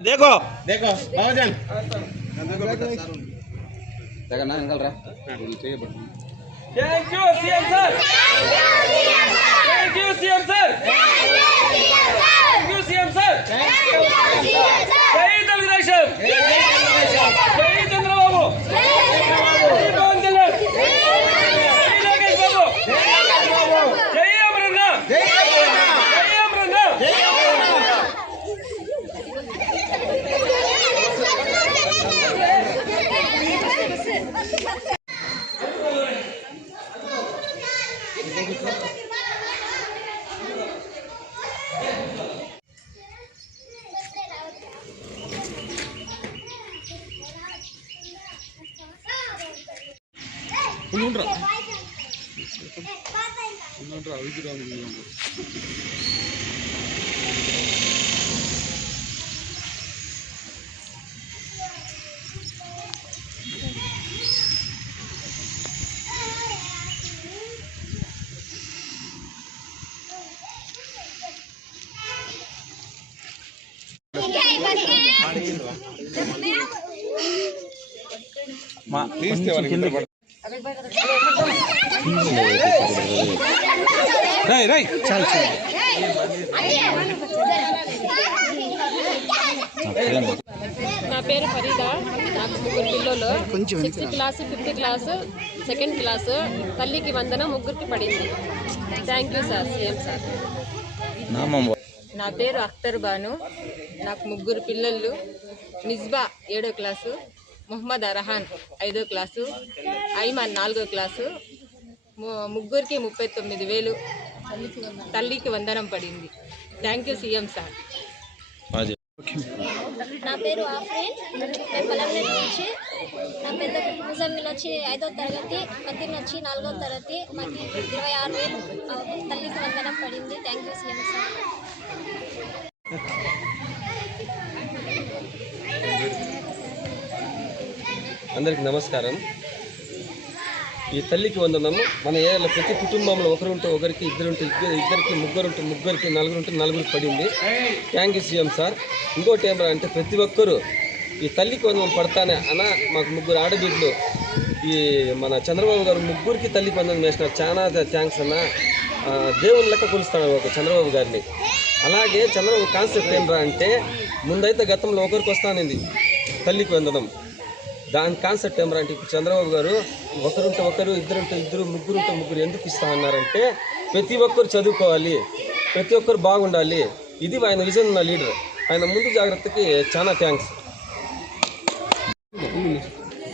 देखो देखो बाबूजान जगन्ना निकल रहा thank you CM sir thank you CM sir thank you CM sir जय తెలుగుదేశం जय చంద్రబాబు जय పవన్ కళ్యాణ్ जय లోకేష్ బాబు जय అమరన్న जय అమరన్న నా పేరు ఫరీదా. నాకు ముగ్గురు పిల్లలు, 6th class 5th class 2nd class. తల్లికి వందనం ముగ్గురికి పడింది. Thank you sir, CM sir. నా పేరు అఖ్తర్ బాను. నాకు ముగ్గురు పిల్లలు, నిజ్బా 7వ క్లాసు, మొహమ్మద్ అరహాన్ 5వ క్లాసు, ఐమాన్ 4వ క్లాసు. ముగ్గురికి 39,000 తల్లికి వందనం పడింది. Thank you CM sir. నా పేరు ఆఫ్రీన్. నేను పలంనేరు నుంచి. నా పెద్ద ముజమ్మిల్ వచ్చి 5వ తరగతి, మధ్యన వచ్చి 4వ తరగతి. మాకు 26,000 తల్లికి వందనం పడింది. Thank you CM sir. అందరికి నమస్కారం. ఈ తల్లికి వందనము మన ఏరియాలో ప్రతి కుటుంబంలో ఒకరుంటే ఒకరికి, ఇద్దరుంటే ఇద్దరికి, ముగ్గురుంటే ముగ్గురికి, నలుగురుంటే నలుగురికి పడింది. Thank you CM sir. ఇంకోటి ఏమరా అంటే ప్రతి ఒక్కరూ ఈ తల్లికి వందనం పడతానే అన్న. మాకు ముగ్గురు ఆడబిడ్డలు, ఈ మన చంద్రబాబు గారు ముగ్గురికి తల్లికి వందనం వేసినారు. చాలా థ్యాంక్స్ అన్న. దేవుని లెక్క కొలుస్తాడు ఒక చంద్రబాబు గారిని. అలాగే చంద్రబాబు కాన్సెప్ట్ ఏమరా అంటే ముందైతే గతంలో ఒకరికి వస్తానింది తల్లికి వందనం. దాని కాన్సెప్ట్ ఏమరా అంటే ఇప్పుడు చంద్రబాబు గారు ఒకరుంటే ఒకరు, ఇద్దరుంటే ఇద్దరు, ముగ్గురుంటే ముగ్గురు ఎందుకు ఇస్తా అన్నారంటే ప్రతి ఒక్కరు చదువుకోవాలి, ప్రతి ఒక్కరు బాగుండాలి. ఇది ఆయన విజన్ ఉన్న లీడర్. ఆయన ముందు జాగ్రత్తకి చాలా థ్యాంక్స్.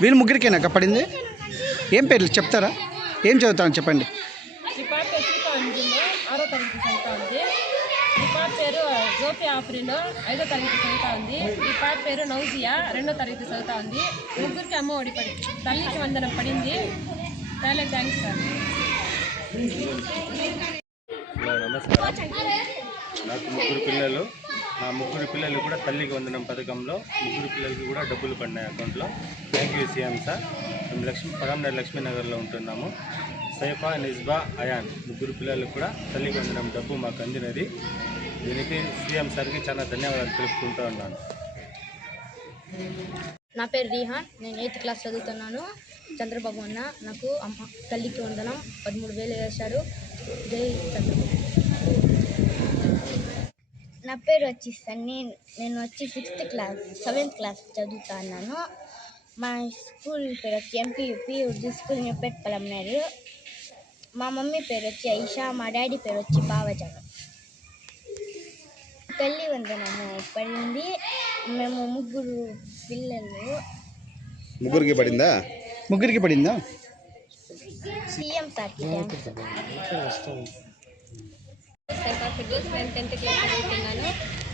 వీళ్ళు ముగ్గురికేనా పడింది? ఏం పేర్లు చెప్తారా? ఏం చదువుతాను చెప్పండి. ఈ పాప సీతా అంజులు 6వ తరగతి చదువుతా ఉంది. ఈ పాప పేరు జోఫీ ఆఫ్రీన్ 5వ తరగతి చదువుతా ఉంది. ఈ పాప పేరు నౌజియా 2వ తరగతి చదువుతా ఉంది. ముగ్గురికి అమ్మ ఒడి పడింది. తల్లికి వందనం పడింది. చాలా థ్యాంక్స్ సార్. నమస్కారం. నాకు ముగ్గురు పిల్లలు. నా ముగ్గురు పిల్లలు కూడా తల్లికి వందనం పథకంలో ముగ్గురు పిల్లలకి కూడా డబ్బులు పడినాయి అకౌంట్లో. Thank you CM sir. మేము పగంనేరు లక్ష్మీనగర్లో ఉంటున్నాము. సైఫా, నిజ్బా, అయాన్ ముగ్గురు పిల్లలకు కూడా తల్లికి వందనం డబ్బు మాకు అందినది. దీనికి సీఎం సార్కి చాలా ధన్యవాదాలు తెలుపుకుంటూ ఉన్నాను. నా పేరు రీహాన్. నేను 8th క్లాస్ చదువుతున్నాను. చంద్రబాబు అన్న నాకు తల్లికి వందనం 13,000 వేశారు. జై చంద్రబాబు. నా పేరు వచ్చి సన్నీ. నేను వచ్చి 6th క్లాస్ 7th క్లాస్ చదువుతున్నాను. మా స్కూల్ పేరు వచ్చి ఎంపీయూపీ ఉర్దూ స్కూల్ న్యూపేట్ పలంనేరు. మా మమ్మీ పేరు వచ్చి ఐషా. మా డాడీ పేరు వచ్చి బావజాను. తల్లి వందనము పడింది. మేము ముగ్గురు పిల్లలు. ముగ్గురికి పడిందా? ముగ్గురికి పడిందా? సీఎం సార్కి థ్యాంక్స్. నేను 10th క్లాస్ చదువుతున్నాను.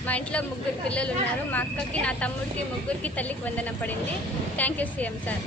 మా ఇంట్లో ముగ్గురు పిల్లలు ఉన్నారు. మా అక్కకి, నా తమ్ముడికి ముగ్గురికి తల్లికి వందనం పడింది. Thank you CM sir.